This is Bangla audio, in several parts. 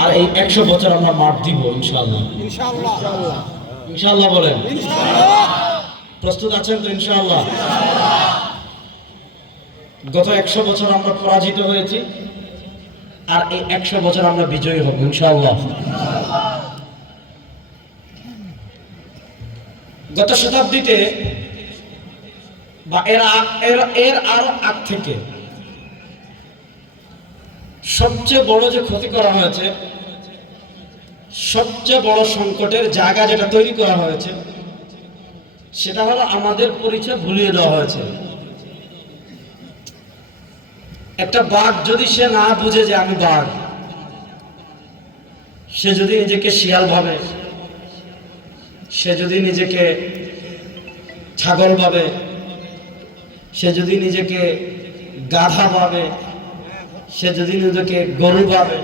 আর এই 100 বছর আমরা মাঠ দিব ইনশাআল্লাহ। ইনশাআল্লাহ বলেন। প্রস্তুত আছেন তো ইনশাআল্লাহ? গত 100 বছর আমরা পরাজিত হয়েছি, আর এই 100 বছর আমরা বিজয়ী হব ইনশাআল্লাহ। গত শতাব্দীতে বা এর আরো আগ থেকে সবচেয়ে বড় যে ক্ষতি করা হয়েছে, সবচেয়ে বড় সংকটের জায়গা যেটা তৈরি করা হয়েছে, সেটা হলো আমাদের পরিচয় ভুলিয়ে দেওয়া হয়েছে। একটা বাঘ যদি সে না বুঝে যে আমি বাঘ, সে যদি নিজেকে শিয়াল ভাবে, সে যদি নিজেকে ছাগল ভাবে, সে যদি নিজেকে গাধা ভাবে, সে যদি নিজেকে গরু ভাবে,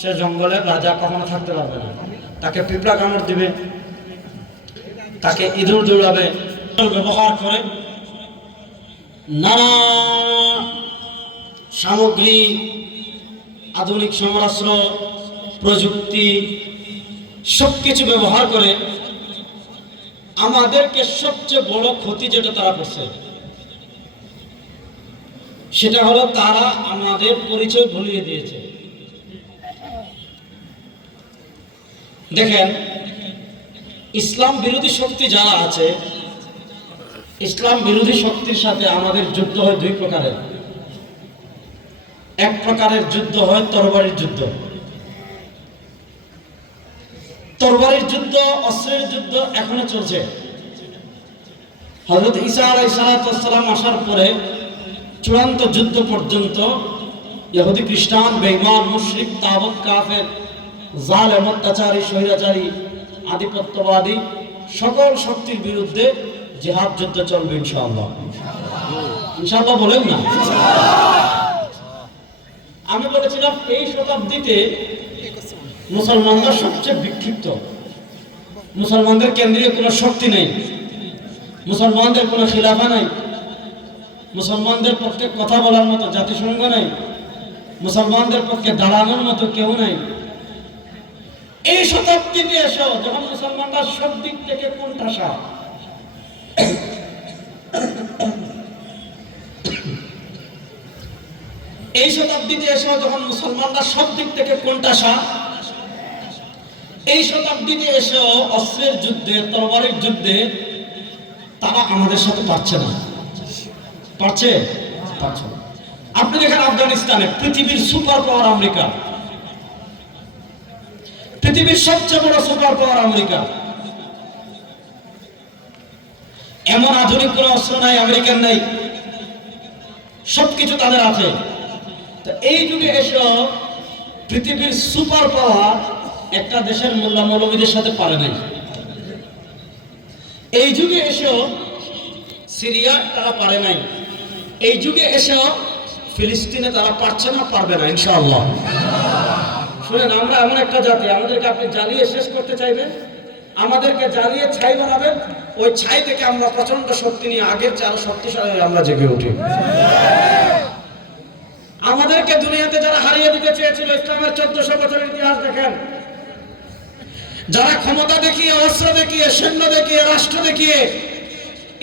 সে জঙ্গলের রাজা কখনো থাকতে পারবে না। তাকে পিঁপড়া কামড় দিবে, তাকে ইঁদুর দৌড়াবে। ব্যবহার করে নানা সামগ্রী, আধুনিক সমরাস্ত্র, প্রযুক্তি সবকিছু ব্যবহার করে আমাদেরকে সবচেয়ে বড় ক্ষতি যেটা তারা করছে, সেটা হলো তারা আমাদের পরিচয় ভুলিয়ে দিয়েছে। দেখেন, ইসলাম বিরোধী শক্তি যারা আছে, ইসলাম বিরোধী শক্তির সাথে আমাদের যুদ্ধ হয় দুই প্রকারের। এক প্রকারের যুদ্ধ হয় তরবারির যুদ্ধ। তরবারির যুদ্ধ, অস্ত্রের যুদ্ধ এখনো চলছে। হযরত ঈসা আলাইহিস সালাম আসার পরে চূড়ান্ত যুদ্ধ পর্যন্ত ইহুদি, খ্রিস্টান, বেঈমান, মুশরিক, তাগুত, কাফের, জালেম, অত্যাচারী, স্বৈরাচারী, আধিপত্যবাদী সকল শক্তির বিরুদ্ধে জিহাদ যুদ্ধ চলবে ইনশাআল্লাহ। ইনশাআল্লাহ বলেন না? আমি বলেছিলাম এই শতাব্দীতে মুসলমানরা সবচেয়ে বিক্ষিপ্ত। মুসলমানদের কেন্দ্রীয় কোনো শক্তি নেই, মুসলমানদের কোনো খিলাফা নাই, মুসলমানদের পক্ষে কথা বলার মতো জাতিসংঘ নাই, মুসলমানদের পক্ষে দাঁড়ানোর মতো কেউ নাই। এই শতাব্দীতে এসেও যখন মুসলমানরা সব দিক থেকে কোণঠাসা, এই শতাব্দীতে এসেও যখন মুসলমানরা সব দিক থেকে কোণঠাসা, এই শতাব্দীতে এসেও অস্ত্রের যুদ্ধে, তরবারির যুদ্ধে তারা আমাদের সাথে পারছে না। পারছে? পারছে না। আপনি দেখেন আফগানিস্তানে পৃথিবীর সুপার পাওয়ার আমেরিকা, পৃথিবীর সবচেয়ে বড় সুপার পাওয়ার আমেরিকা, এমন আধুনিক কোন অস্ত্র নাই আমেরিকার নাই, সবকিছু তাদের আছে। তো এই যুগে এসেও পৃথিবীর সুপার পাওয়ার একটা দেশের মোল্লা মৌলবীদের সাথে পারে নাই। এই যুগে এসেও সিরিয়া তারা পারে নাই। এই যুগে এসেও ফিলিস্তিনে তারা পারছে না, পারবে না ইনশাআল্লাহ। শুনেন, আমরা এমন একটা জাতি, আমাদেরকে আপনি জ্বালিয়ে শেষ করতে চাইবেন, আমাদেরকে জ্বালিয়ে ছাই বানাবেন, ওই ছাই থেকে আমরা প্রচন্ড শক্তি নিয়ে আগের চেয়ে আরো শক্তিশালী আমরা জেগে উঠি। আমাদেরকে দুনিয়াতে যারা হারিয়ে দিতে চেয়েছিল, ইসলামের 1400 বছরের ইতিহাস দেখেন, যারা ক্ষমতা দেখিয়ে, অস্ত্র দেখিয়ে, সৈন্য দেখিয়ে, রাষ্ট্র দেখিয়ে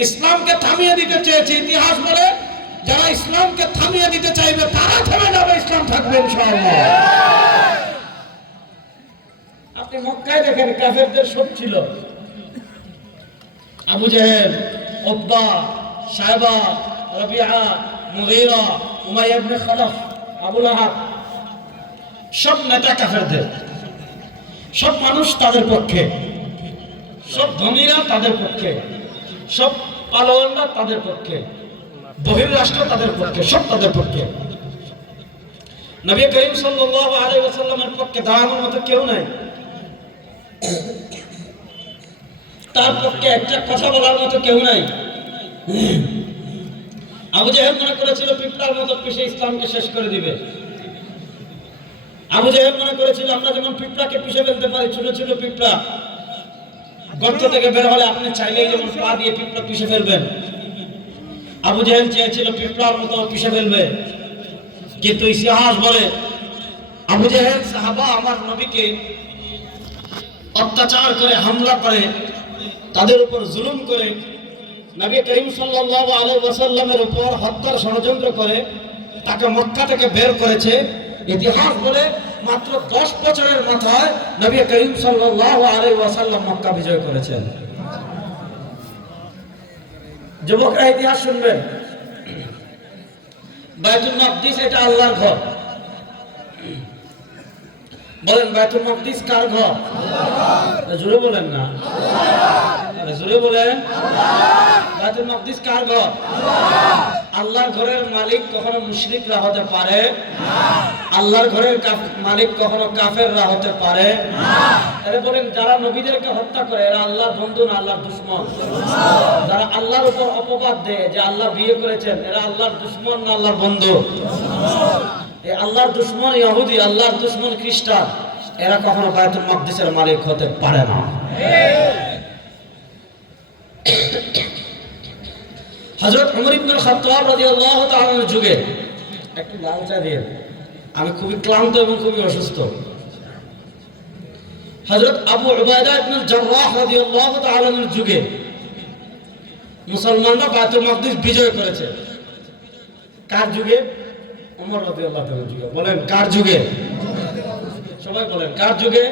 ইসলামকে থামিয়ে দিতে চেয়েছে, ইতিহাস বলে যারা ইসলামকে থামিয়ে দিতে চাইবে তারা থেমে যাবে, ইসলাম থাকবে ইনশাআল্লাহ। আপনি মক্কায় দেখেন কাফেরদের সব ছিল, Abu Jahl, Utba, Shayba, Rabia, Mughira, Umayya ibn Khalaf, Abu Lahab, সব নেতা কাফেরদের, সব মানুষ তাদের পক্ষে, সব ধনীরা তাদের পক্ষে, সব পালোয়ানরা তাদের পক্ষে, বহির্রাষ্ট্র তাদের পক্ষে, সব তাদের পক্ষে। নবী করিম সাল্লাল্লাহু আলাইহি ওয়াসাল্লামের পক্ষে দাঁড়ানোর মতো কেউ নাই, তার পক্ষে একটা কথা বলার মতো কেউ নাই। আবু জেহেল মনে করেছিল পিঁপড়ার মতো পিষে ইসলামকে শেষ করে দিবে। আবু জেহেল মনে করেছিল আমরা যেমন পিঁপড়াকে পিষে ফেলতে পারি, ছোট ছোট পিঁপড়া গর্ত থেকে বের হলে আপনি চাইলেই যেমন পা দিয়ে পিঁপড়া পিষে ফেলবেন, আবু জেহেল চেয়েছিল পিঁপড়ার মতো পিষে ফেলবে। কিন্তু ইতিহাস বলে আবু জাহেল সাহাবা আমার নবীকে অত্যাচার করে, হামলা করে, তাদের উপর জুলুম করে, নবী করিম সাল্লাল্লাহু আলাইহি ওয়াসাল্লামের উপর হত্যার ষড়যন্ত্র করে তাকে মক্কা থেকে বের করেছে। ইতিহাস বলে মাত্র 10 বছরের মাথায় নবী করিম সাল্লাল্লাহু আলাইহি ওয়াসাল্লাম মক্কা বিজয় করেছেন। যুবকরা ইতিহাস শুনবেন। বাইতুল মাকদিস এটা আল্লাহর ঘর। বলেন বাইতুল মাকদিস কার ঘর? জোরে বলেন না, জোরে বলেন। বাইতুল মাকদিস কার ঘর? আল্লাহর ঘরের মালিক কখনো মুশরিকরা হতে পারে না। আল্লাহর ঘরের মালিক কখনো কাফেররা হতে পারে না। আরে বলেন, যারা নবীদেরকে হত্যা করে এরা আল্লাহর বন্ধু না আল্লাহর দুশমন? যারা আল্লাহর উপর অপবাদ দেয় যে আল্লাহ বিয়ে করেছেন, এরা আল্লাহর দুশমন না আল্লাহর বন্ধু? এই আল্লাহর দুশমন ইহুদি, আল্লাহর দুশমন খ্রিস্টান, এরা কখনো বাইতুল মাকদিসের মালিক হতে পারে না। হযরত ওমর ইবনুল খাত্তাব রাদিয়াল্লাহু তাআলার যুগে, একটু লাল চা দিয়ে, আমি খুবই ক্লান্ত এবং খুবই অসুস্থ। হযরত আবু উবাইদা ইবনুল জাররাহ রাদিয়াল্লাহু তাআলার যুগে মুসলমানরা বাইতুল মাকদিস বিজয় করেছে। কার যুগে? ওমর রাদিয়াল্লাহু তাআলার যুগে। বলেন কার যুগে? সবাই বলেন কার যুগে?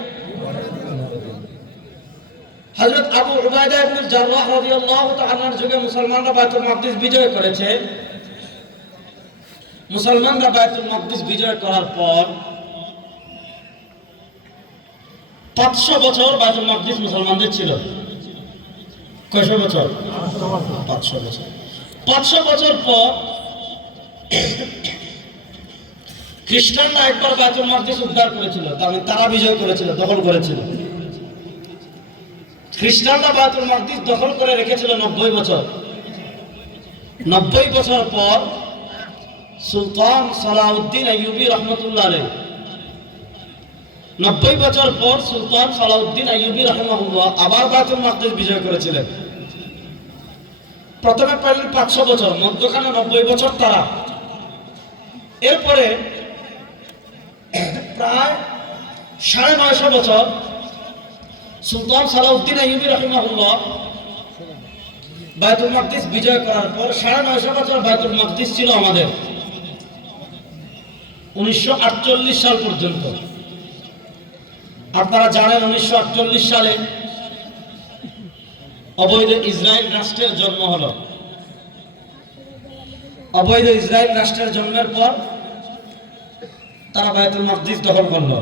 হযরত আবু উবাইদা ইবনুল জাররাহ রাদিয়াল্লাহু তাআলার যুগে মুসলমানরা বাইতুল মাকদিস বিজয় করেছে। মুসলমানরা বাইতুল মাকদিস বিজয় করার পর 500 বছর বাইতুল মাকদিস মুসলমানদের ছিল। কয়শো বছর? 500 বছর। 500 বছর পর খ্রিস্টানরা একবার বাইতুল মাকদিস উদ্ধার করেছিল, তারা বিজয় করেছিল, দখল করেছিল। খ্রিস্টানরা বাইতুল মাকদিস দখল করে রেখেছিল 90 বছর। 90 বছর পর সুলতান সালাউদ্দিন আইয়ুবী রাহমাতুল্লাহ আলাইহি, 90 বছর পর সুলতান সালাউদ্দিন আইয়ুবী রাহিমাহুল্লাহ আবার বাইতুল মাকদিস বিজয় করেছিলেন। প্রথমে পেলেন 500 বছর, মধ্যখানে 90 বছর তারা। এরপরে প্রায় 950 বছর সুলতান সালাউদ্দিন আইয়ুবী রাহিমাহুল্লাহ বাইতুল মাকদিস বিজয় করার পর 950 বছর বাইতুল মাকদিস ছিল আমাদের, 1948 সাল পর্যন্ত। আপনারা জানেন 1948 সালে অবৈধ ইসরায়েল রাষ্ট্রের জন্ম হলো। অবৈধ ইসরায়েল রাষ্ট্রের জন্মের পর তারা বাইতুল মাকদিস দখল করলো,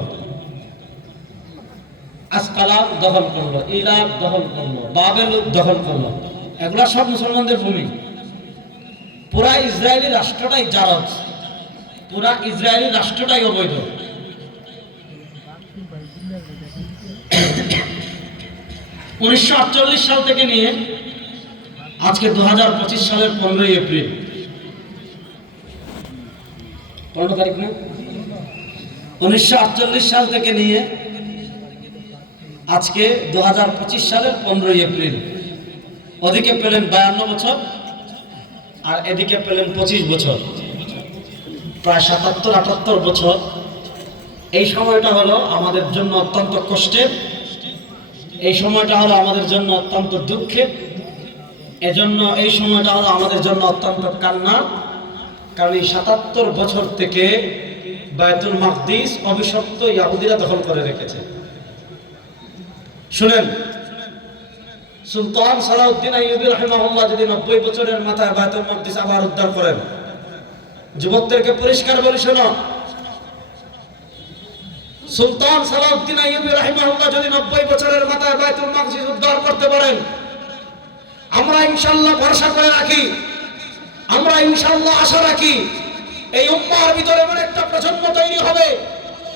আসকালান দখল করলো, ইরাক দখল করলো, বাবেল দখল করলো। এগুলা সব মুসলমানদের ভূমি। পুরা ইসরায়েলি রাষ্ট্রটাই জারজ, পুরা ইসরায়েলি রাষ্ট্রটাই অবৈধ। 1948 সাল থেকে নিয়ে আজকে 2025 সালের 15 এপ্রিল, 15 তারিখ না, 1948 সাল থেকে নিয়ে আজকে 2025 সালের 15 এপ্রিল। ওদিকে পেলেন 52 বছর আর এদিকে পেলেন 25 বছর, প্রায় 77-78 বছর। এই সময়টা হলো আমাদের জন্য অত্যন্ত কষ্টের, এই সময়টা হলো আমাদের জন্য অত্যন্ত দুঃখের, এজন্য এই সময়টা হলো আমাদের জন্য অত্যন্ত কান্না। কারণ এই 77 বছর থেকে বাইতুল মাকদিস অভিশপ্ত ইহুদিরা দখল করে রেখেছে। শুনেন, সুলতান সালাউদ্দিন আইয়ুবী রাহিমাহুল্লাহ যদি 90 বছরের মাথায় বাইতুল মাকদিস আবার উদ্ধার করেন, যুবকদেরকে পরিষ্কার বলি শোনো, সুলতান সালাউদ্দিন আইয়ুবী রাহিমাহুল্লাহ যদি 90 বছরের মাথায় বাইতুল মাকদিস উদ্ধার করতে পারেন, আমরা ইনশাআল্লাহ ভরসা করে রাখি, আমরা ইনশাআল্লাহ আশা রাখি এই উম্মাহর ভিতরে এমন একটা প্রজন্ম তৈরি হবে